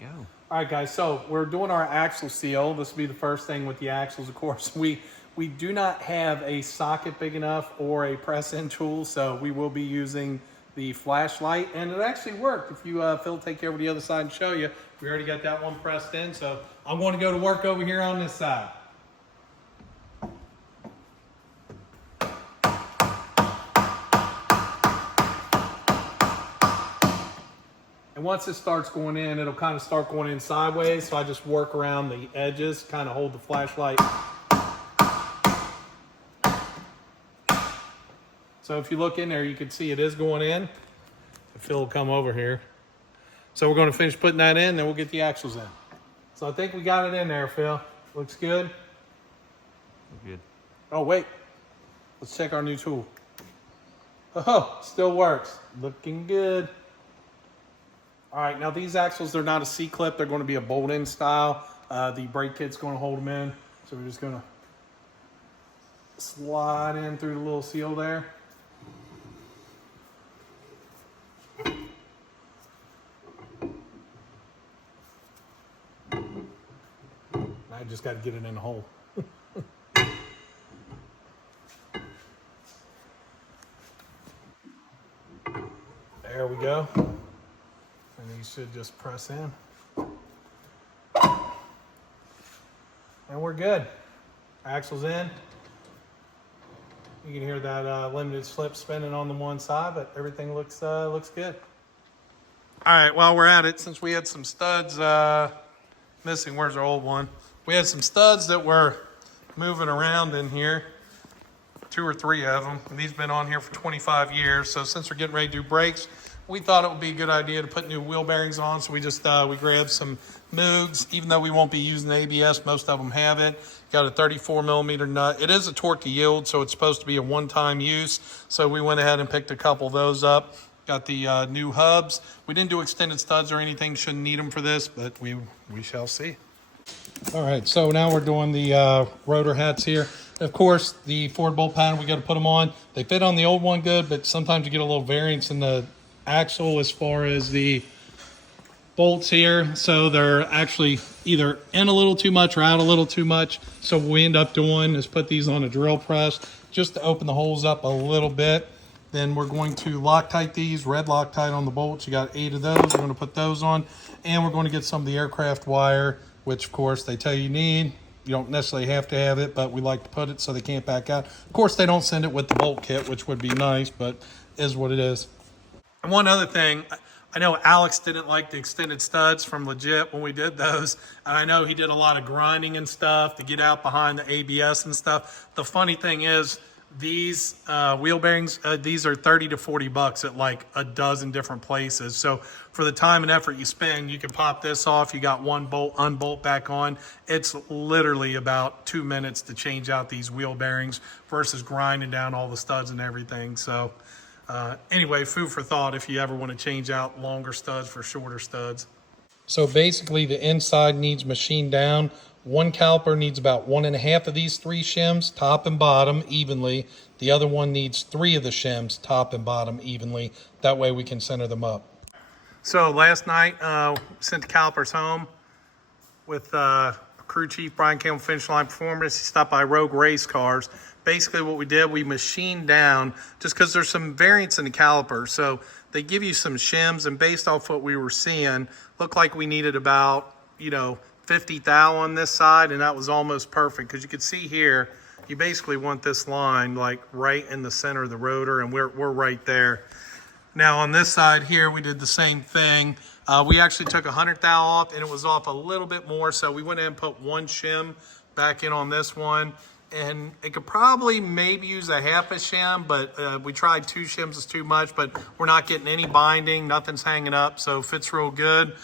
go. All right, guys, so we're doing our axle seal. This will be the first thing with the axles, of course. We do not have a socket big enough or a press-in tool, so we will be using the flashlight, and it actually worked. If you, Phil, take care of the other side and show you, we already got that one pressed in, so I'm going to go to work over here on this side. And once it starts going in, it'll kind of start going in sideways. So I just work around the edges, kind of hold the flashlight. So if you look in there, you can see it is going in. Phil will come over here. So we're going to finish putting that in, then we'll get the axles in. So I think we got it in there, Phil. Looks good. Good. Oh, wait. Let's check our new tool. Oh, still works. Looking good. All right, now these axles, they're not a C-clip. They're going to be a bolt-in style. The brake kit's going to hold them in. So we're just going to slide in through the little seal there. I just got to get it in the hole. There we go. And these should just press in. And we're good. Axle's in. You can hear that limited slip spinning on the one side, but everything looks good. All right, while we're at it, since we had some studs missing, where's our old one? We had some studs that were moving around in here, 2 or 3 of them. And these have been on here for 25 years. So since we're getting ready to do brakes, we thought it would be a good idea to put new wheel bearings on. So we just we grabbed some Moogs. Even though we won't be using ABS, most of them have it. Got a 34 millimeter nut. It is a torque to yield, so it's supposed to be a one-time use. So we went ahead and picked a couple of those up. Got the new hubs. We didn't do extended studs or anything. Shouldn't need them for this, but we shall see. All right, so now we're doing the rotor hats here. Of course, the Ford bolt pattern, we got to put them on. They fit on the old one good, but sometimes you get a little variance in the axle as far as the bolts here. So they're actually either in a little too much or out a little too much. So what we end up doing is put these on a drill press just to open the holes up a little bit. Then we're going to Loctite these, red Loctite on the bolts. You got 8 of those. We're going to put those on. And we're going to get some of the aircraft wire, which of course they tell you need. You don't necessarily have to have it, but we like to put it so they can't back out. Of course, they don't send it with the bolt kit, which would be nice, but is what it is. And one other thing, I know Alex didn't like the extended studs from Legit when we did those. And I know he did a lot of grinding and stuff to get out behind the ABS and stuff. The funny thing is, these wheel bearings, these are 30 to 40 bucks at like a dozen different places. So for the time and effort you spend, you can pop this off. You got one bolt, unbolt back on. It's literally about 2 minutes to change out these wheel bearings versus grinding down all the studs and everything. So anyway, food for thought if you ever want to change out longer studs for shorter studs. So basically the inside needs machined down. One caliper needs about 1.5 of these 3 shims, top and bottom, evenly. The other one needs 3 of the shims, top and bottom, evenly. That way we can center them up. So last night, sent the calipers home with crew chief Brian Campbell, Finish Line Performance. He stopped by Rogue Race Cars. Basically what we did, we machined down, just because there's some variance in the caliper. So they give you some shims, and based off what we were seeing, looked like we needed about, 50 thou on this side, and that was almost perfect, because you could see here, you basically want this line like right in the center of the rotor, and we're right there. Now on this side here, we did the same thing. We actually took 100 thou off, and it was off a little bit more, so we went ahead and put 1 shim back in on this one. And it could probably maybe use a half a shim, but we tried 2 shims is too much, but we're not getting any binding, nothing's hanging up, so fits real good.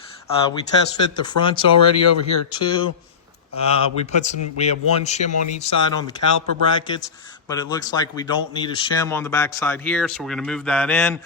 We test fit the fronts already over here too. We have 1 shim on each side on the caliper brackets, but it looks like we don't need a shim on the back side here, so we're gonna move that in.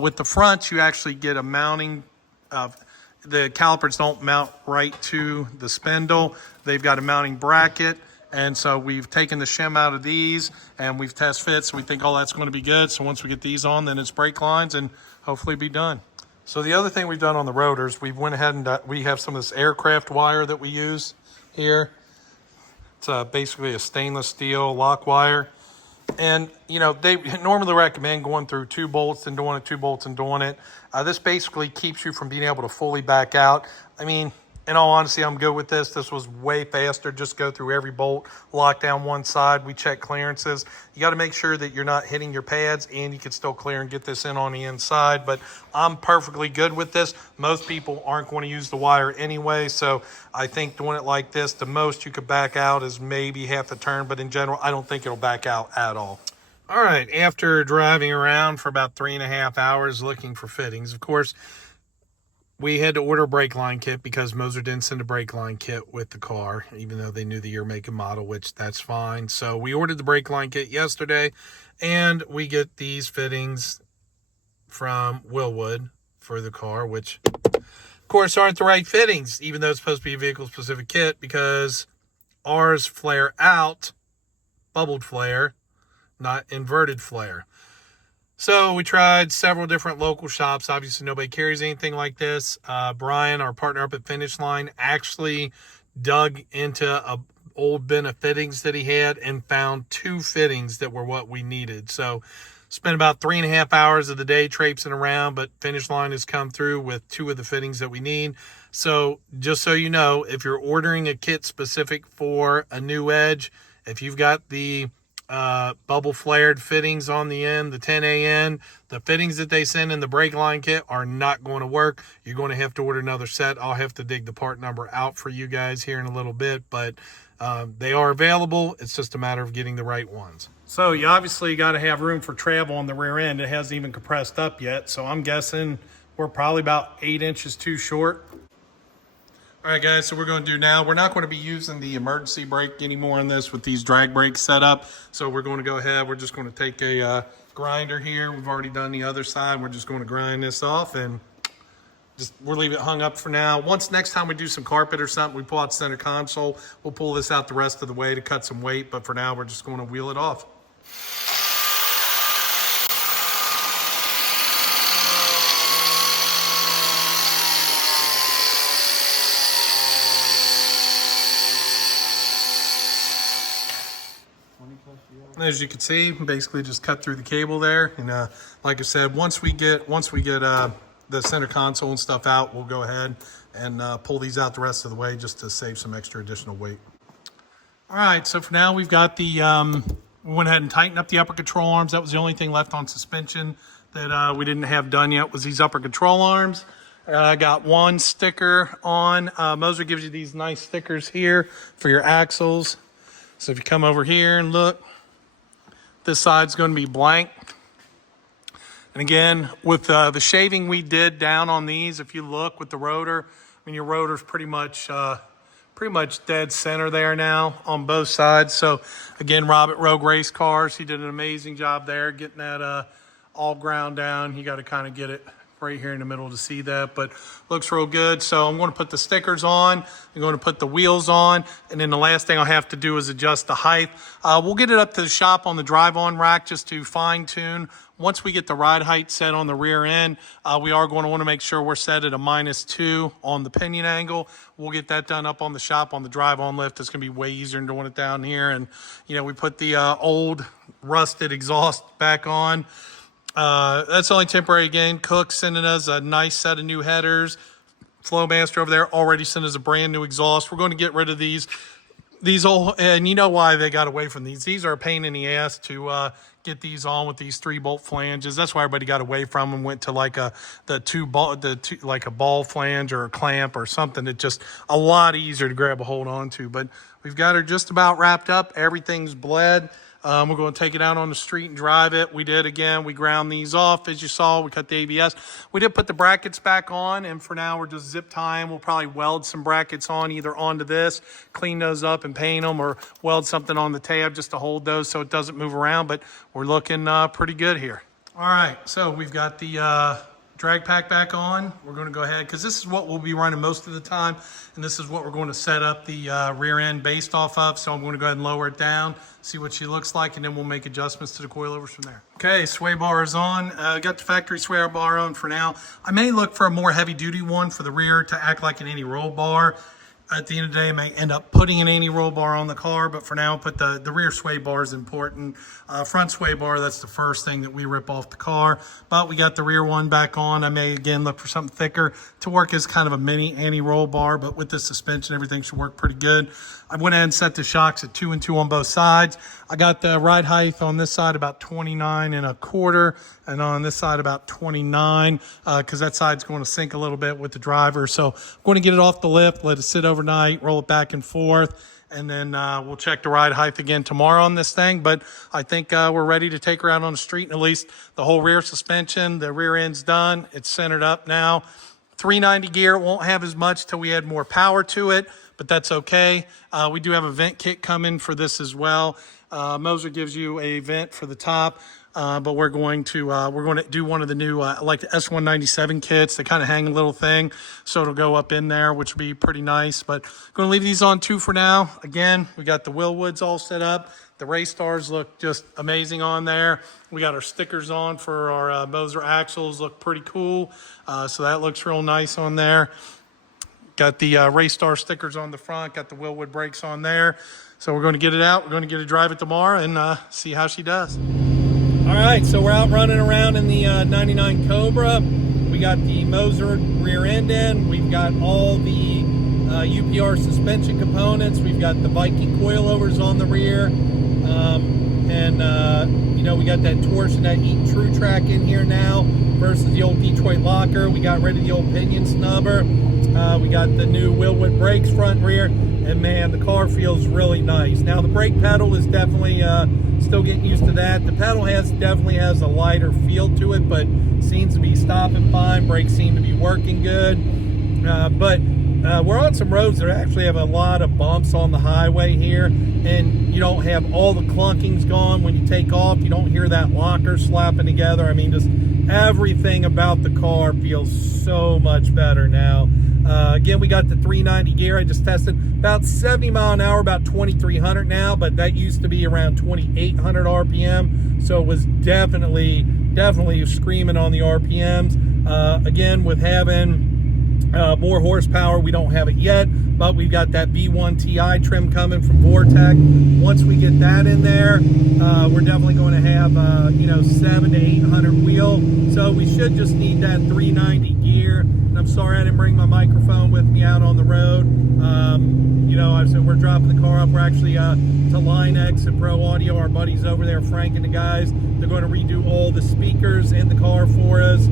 With the fronts, you actually get a mounting, the calipers don't mount right to the spindle. They've got a mounting bracket. And so we've taken the shim out of these and we've test fit, so we think all that's going to be good. So once we get these on, then it's brake lines and hopefully be done. So the other thing we've done on the rotors, we went ahead and we have some of this aircraft wire that we use here. It's basically a stainless steel lock wire. And, you know, they normally recommend going through 2 bolts and doing it, 2 bolts and doing it. This basically keeps you from being able to fully back out. I mean, in all honesty, I'm good with this. This was way faster. Just go through every bolt, lock down one side. We check clearances. You got to make sure that you're not hitting your pads and you can still clear and get this in on the inside. But I'm perfectly good with this. Most people aren't going to use the wire anyway. So I think doing it like this, the most you could back out is maybe half a turn. But in general, I don't think it'll back out at all. All right, after driving around for about 3.5 hours looking for fittings, of course, we had to order a brake line kit because Moser didn't send a brake line kit with the car, even though they knew the year, make, and model, which that's fine. So we ordered the brake line kit yesterday, and we get these fittings from Wilwood for the car, which, of course, aren't the right fittings, even though it's supposed to be a vehicle-specific kit, because ours flare out, bubbled flare, not inverted flare. So we tried several different local shops. Obviously, nobody carries anything like this. Brian, our partner up at Finish Line, actually dug into a old bin of fittings that he had and found 2 fittings that were what we needed. So spent about 3.5 hours of the day traipsing around, but Finish Line has come through with 2 of the fittings that we need. So just so you know, if you're ordering a kit specific for a new Edge, if you've got the bubble flared fittings on the end, the 10AN, the fittings that they send in the brake line kit are not going to work. You're going to have to order another set. I'll have to dig the part number out for you guys here in a little bit, but they are available. It's just a matter of getting the right ones. So you obviously got to have room for travel on the rear end. It hasn't even compressed up yet, so I'm guessing we're probably about 8 inches too short. All right, guys, so we're going to do now, we're not going to be using the emergency brake anymore in this with these drag brakes set up. So we're going to go ahead, we're just going to take a grinder here. We've already done the other side. We're just going to grind this off and we'll leave it hung up for now. Once next time we do some carpet or something, we pull out the center console, we'll pull this out the rest of the way to cut some weight. But for now, we're just going to wheel it off. As you can see, basically just cut through the cable there, and like I said, once we get the center console and stuff out, we'll go ahead and pull these out the rest of the way just to save some extra additional weight. All right, so for now we've got the we went ahead and tightened up the upper control arms. That was the only thing left on suspension that we didn't have done yet, was these upper control arms. I got 1 sticker on. Moser gives you these nice stickers here for your axles. So if you come over here and look, this side's going to be blank. And again, with the shaving we did down on these, if you look with the rotor, I mean, your rotor's pretty much dead center there now on both sides. So again, Rob at Rogue Race Cars, he did an amazing job there getting that all ground down. You got to kind of get it right here in the middle to see that, but looks real good. So I'm going to put the stickers on, I'm going to put the wheels on, and then the last thing I'll have to do is adjust the height. We'll get it up to the shop on the drive-on rack just to fine-tune. Once we get the ride height set on the rear end, we are going to want to make sure we're set at a -2 on the pinion angle. We'll get that done up on the shop on the drive-on lift. It's going to be way easier than doing it down here. And, you know, we put the old rusted exhaust back on. That's only temporary again. Cook sending us a nice set of new headers. Flowmaster over there already sent us a brand new exhaust. We're going to get rid of these old, and you know why they got away from these. These are a pain in the ass to get these on with these 3-bolt flanges. That's why everybody got away from them, went to like like a ball flange or a clamp or something that just a lot easier to grab a hold on to. But we've got her just about wrapped up. Everything's bled. We're going to take it out on the street and drive it. We did again. We ground these off, as you saw. We cut the ABS. We did put the brackets back on, and for now we're just zip tying. We'll probably weld some brackets on, either onto this, clean those up and paint them, or weld something on the tab just to hold those so it doesn't move around. But we're looking pretty good here. All right, so we've got the drag pack back on. We're going to go ahead, because this is what we'll be running most of the time, and this is what we're going to set up the rear end based off of. So I'm going to go ahead and lower it down, see what she looks like, and then we'll make adjustments to the coilovers from there. Okay, sway bar is on. Got the factory sway bar on for now. I may look for a more heavy duty one for the rear to act like an anti-roll bar. At the end of the day, I may end up putting an anti-roll bar on the car, but for now, put the rear sway bar is important. Front sway bar, that's the first thing that we rip off the car, but we got the rear one back on. I may, again, look for something thicker to work as kind of a mini anti-roll bar, but with the suspension, everything should work pretty good. I went ahead and set the shocks at 2 and 2 on both sides. I got the ride height on this side about 29 1/4, and on this side about 29, because that side's going to sink a little bit with the driver. So I'm going to get it off the lift, let it sit overnight, roll it back and forth, and then we'll check the ride height again tomorrow on this thing. But I think we're ready to take her out on the street, and at least the whole rear suspension, the rear end's done. It's centered up now. 390 gear, it won't have as much till we add more power to it, but that's okay. We do have a vent kit coming for this as well. Moser gives you a vent for the top, but we're going to do one of the new like the S197 kits. They kind of hang a little thing, so it'll go up in there, which will be pretty nice. But going to leave these on 2 for now. Again, we got the Wilwoods all set up. The race stars look just amazing on there. We got our stickers on for our Moser axles, look pretty cool. So that looks real nice on there. Got the race star stickers on the front, got the Wilwood brakes on there. So we're going to get it out. We're going to get a drive it tomorrow and see how she does. All right, so we're out running around in the 99 Cobra. We got the Moser rear end in. We've got all the UPR suspension components. We've got the Viking coilovers on the rear. You know, we got that torsion, that Eaton True Track in here now versus the old Detroit locker. We got rid of the old pinion snubber. We got the new Wilwood brakes front and rear, and man, the car feels really nice. Now the brake pedal is definitely still getting used to that. The pedal definitely has a lighter feel to it, but seems to be stopping fine. Brakes seem to be working good. We're on some roads that actually have a lot of bumps on the highway here, and you don't have all the clunkings gone when you take off. You don't hear that locker slapping together. I mean, just everything about the car feels so much better now. Again, we got the 390 gear. I just tested about 70 mile an hour, about 2,300 now, but that used to be around 2,800 RPM. So it was definitely screaming on the RPMs. Again, with having more horsepower, we don't have it yet, but we've got that V1 TI trim coming from Vortec. Once we get that in there, we're definitely going to have 700 to 800 wheel. So we should just need that 390 gear. And I'm sorry I didn't bring my microphone with me out on the road. I said we're dropping the car up. We're actually to Line X and Pro Audio, our buddies over there, Frank and the guys. They're going to redo all the speakers in the car for us.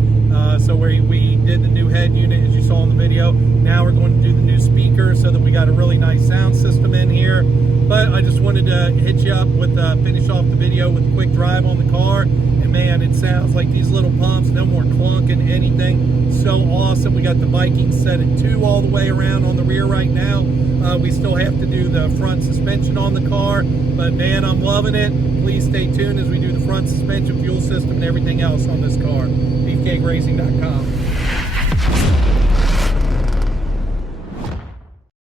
So we did the new head unit, as you saw in the video. Now we're going to do the new speaker so that we got a really nice sound system in here. But I just wanted to hit you up with finish off the video with a quick drive on the car. And man, it sounds like these little pumps, no more clunking anything. So awesome. We got the Viking set at 2 all the way around on the rear right now. We still have to do the front suspension on the car, but man, I'm loving it. Please stay tuned as we do the front suspension, fuel system, and everything else on this car. BeefcakeRacing.com.